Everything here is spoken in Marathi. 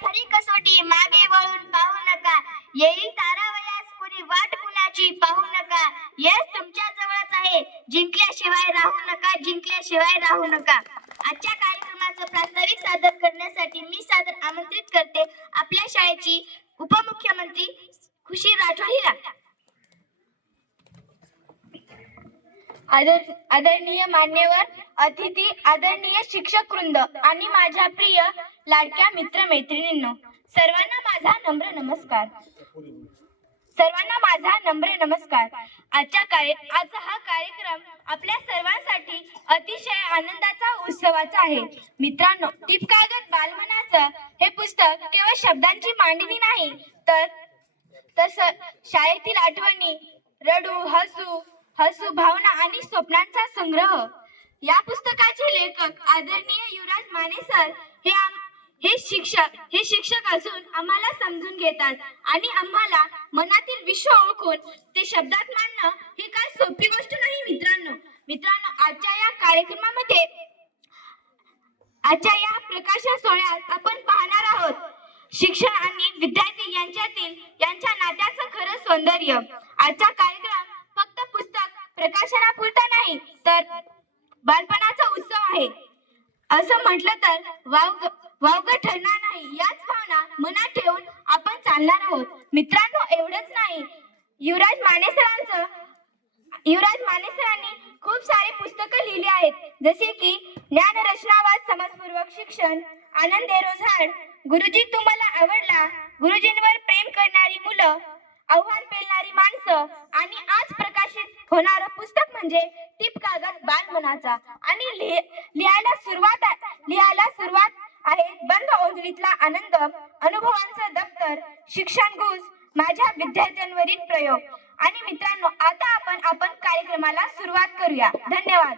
खरी कसोटी मागे वळून पाहू नका, येईल तारावयास कुणी वाट कुणाची पाहू नका. यश तुमच्या जवळच आहे, जिंकल्याशिवाय राहू नका, जिंकल्याशिवाय राहू नका. आजच्या कार्यक्रमाचं प्रास्ताविक सादर करण्यासाठी मी सादर आमंत्रित करते आपल्या शाळेची उपमुख्यमंत्री खुशी राठोड हिला. आदरणीय मान्यवर अतिथी, आदरणीय शिक्षक वृंद आणि माझ्या प्रिय लाडक्या मित्र मैत्रिणींनो, सर्वांना माझा नम्र नमस्कार. आज हा कार्यक्रम आपल्या सर्वांसाठी अतिशय आनंदाचा उत्सवाचा आहे. मित्रांनो, टिप कागद बालमनाचं हे पुस्तक केवळ शब्दांची मांडणी नाही, तर शाळेतील आठवणी, रडू हसू भावना आणि स्वप्नांचा संग्रह. या पुस्तकाचे लेखक आदरणीय युवराज माने सर हे शिक्षक असून आम्हाला समजून घेतात आणि आम्हाला मनातील विश्व ओळखून ते शब्दात मांडणं ही काय सोपी गोष्ट नाही. मित्रांनो, आजच्या या कार्यक्रमामध्ये, आजच्या या प्रकाशन सोहळ्यात आपण पाहणार आहोत शिक्षण आणि विद्यार्थी यांच्या नात्याचं खरं सौंदर्य. आजचा कार्यक्रम फक्त पुस्तक प्रकाशनापुरता नाही, तर बालपणाचा उत्सव आहे असं म्हटलं तर वावगं ठरणार नाही. याच भावना मनात ठेवून आपण चालणार आहोत. मित्रांनो, एवढंच नाही, युवराज माने सरांनी खूप सारे पुस्तकं लिहिली आहेत, जसे की ज्ञानरचनावाद, समजपूर्वक शिक्षण, आनंद रोझाड, गुरुजी तुम्हाला आवडला, गुरुजींवर प्रेम करणारी मुलं, आव्हान पेलणारी माणसं आणि आज प्रकाशित होणारं पुस्तक म्हणजे टिप कागद बालमनाचा. आणि लिहायला सुरुवात आहे बंद ओंजळीतला आनंद, अनुभवांचं दप्तर, शिक्षण गुज, माझ्या विद्यार्थ्यांवरील प्रयोग. आणि मित्रांनो, आता आपण कार्यक्रमाला सुरुवात करूया. धन्यवाद.